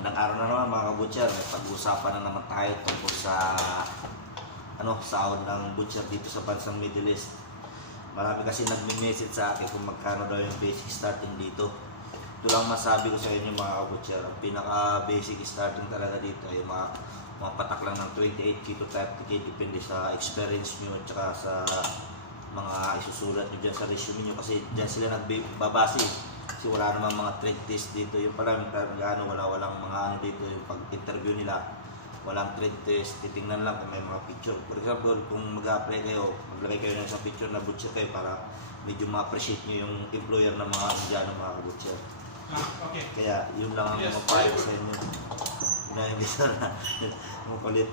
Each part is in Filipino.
Magandang araw na naman mga kabutcher. Pag-uusapan na naman tayo tungkol sa ano, sahod ng butcher dito sa bansang Middle East. Marami kasi nagme-message sa akin kung magkano daw yung basic starting dito. Ito lang masabi ko sa inyo mga kabutcher. Ang pinaka-basic starting talaga dito ay mga, mga patak lang ng 28k to 30k depende sa experience nyo at saka sa mga isusulat nyo dyan sa resume nyo kasi dyan sila nagbabase kasi wala namang mga trade test dito. Yung pala ano, wala walang mga ano dito. Yung pag-interview nila walang trade test titingnan lang kung may mga picture. For example kung mag-apply kayo maglagay kayo ng isang picture na butcher kayo para medyo ma-appreciate nyo yung employer ng mga Indiano mga butcher Ah, okay. kaya yun lang ang Yes, mapayo sa inyo. Na hindi sana makulit.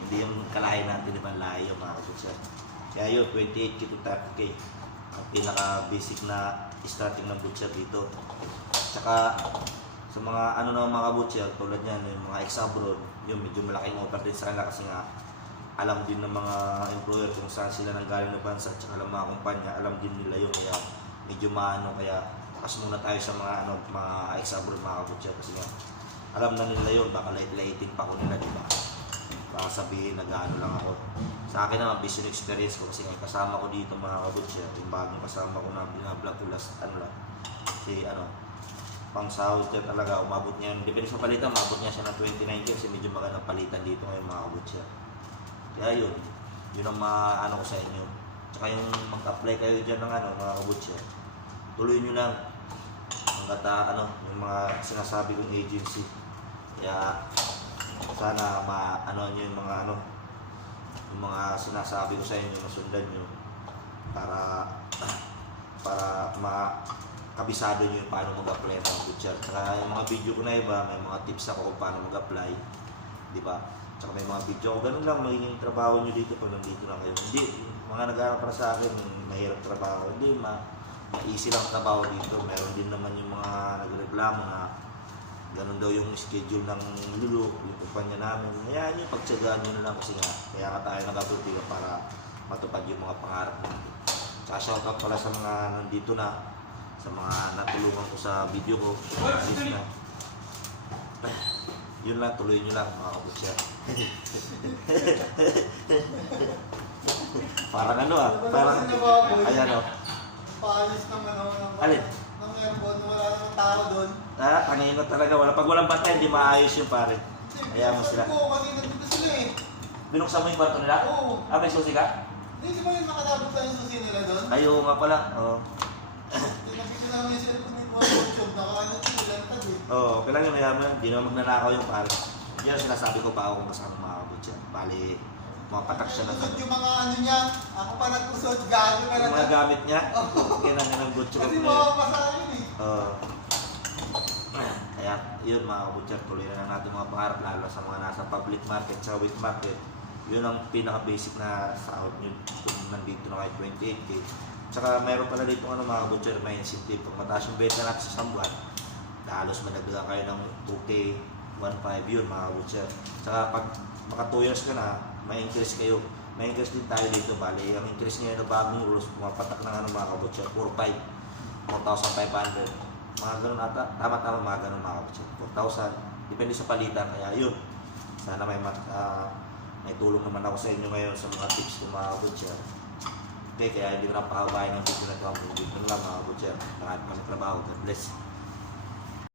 Hindi yung kalahin natin di ba? Layo mga butcher kaya yun 28k to 30k ang pinaka basic na starting ng butcher dito. Tsaka sa mga ano na mga butcher tulad niyan yung mga ex abroad yung medyo malaking offer din sa kanila kasi nga alam din ng mga employer kung saan sila nanggaling na bansa at saka ng mga kumpanya alam din nila yun kaya medyo maano kaya takas muna tayo sa mga ano mga ex abroad mga butcher kasi nga alam na nila yun baka light-lighting pa ko nila di ba baka sabihin nag-ano lang ako. Sa akin naman business experience ko kasi nga kasama ko dito mga kabutcher yung bagong kasama ko na binablog ko last ano lang si ano pang niya talaga umabot niya depende sa palitan umabot niya siya ng 29k kasi medyo magandang palitan dito ngayon mga kabutcher kaya yun yun ang maano ko sa inyo. Tsaka yung mag-apply kayo dyan ng ano mga kabutcher tuloy nyo lang. Hanggat ah, ano yung mga sinasabi kong agency. Kaya sana ma ano nyo yung mga ano yung mga sinasabi ko sa inyo masundan nyo para para ma kabisado nyo yung paano mag-apply ng butcher. Saka yung mga video ko na iba, may mga tips ako kung paano mag-apply. Di ba? Tsaka may mga video ko, ganun lang magiging trabaho nyo dito pag nandito na kayo. Hindi, mga nag-aaral para sa akin, mahirap trabaho. Hindi, ma, ma-easy lang trabaho dito. Meron din naman yung mga nagreklamo na ganun daw yung schedule ng lulu, yung kumpanya namin. Kaya nyo, pagtsagaan nyo na lang kasi nga, kaya ka tayo nagagultilo para matupad yung mga pangarap natin. Tsaka shoutout pala sa mga nandito na, sa mga natulungan ko sa video ko. Ayos na. Yun lang, tuloy nyo lang mga kabutya. parang ano ah, parang, ayan oh. Paayos naman ako ng Alin? ng aircon, wala namang tao doon. Ah, kanino talaga, wala. Pag walang bantay, hindi maayos yung pare. Kaya mo sila. Oo, kasi nandito sila eh. Binuksan mo yung kwarto nila? Oo. Ah, may susi ka? Hindi ba yung nakatapos tayo yung susi nila doon? Ayaw nga pala. Oo. Tinabigyan namin yung cellphone ni Kuya YouTube, nakaano ko, lantad eh. Oo, okay lang yung mayaman. Hindi naman magnanakaw yung pare. Yan ang sinasabi ko pa ako kung kasama mga kabutya. Bali, mga patak siya Kusod yung mga ano niya, ako pa nagkusod, gago ka Yung mga na. gamit niya, kailangan nga ng butcher Kasi na yun. makakapasa yun eh. Oo. Yun mga butcher, tuloy na lang natin mga pangarap lalo sa mga nasa public market, sa week market. Yun ang pinaka-basic na sahod nyo kung nandito na kayo 28k. Tsaka mayroon pala dito ano mga butcher, may incentive. Pag mataas yung benta natin sa isang buwan, halos madagdagan kayo ng 2k, 1.5 yun mga butcher. Tsaka pag maka 2 years ka na, may increase kayo. May increase din tayo dito, bali. Ang increase ngayon na bagong rules, pumapatak ng ano mga kabutcher, 4.5. 4,500. Mga ganun ata. Tama-tama mga ganun mga kabutcher. 4,000. Depende sa palitan. Kaya yun. Sana may mat, ah, may tulong naman ako sa inyo ngayon sa mga tips ko mga kabutcher. Okay, kaya hindi ko na pahabahin ng video na ito. Ang video na lang mga kabutcher. Lahat mga trabaho. God bless.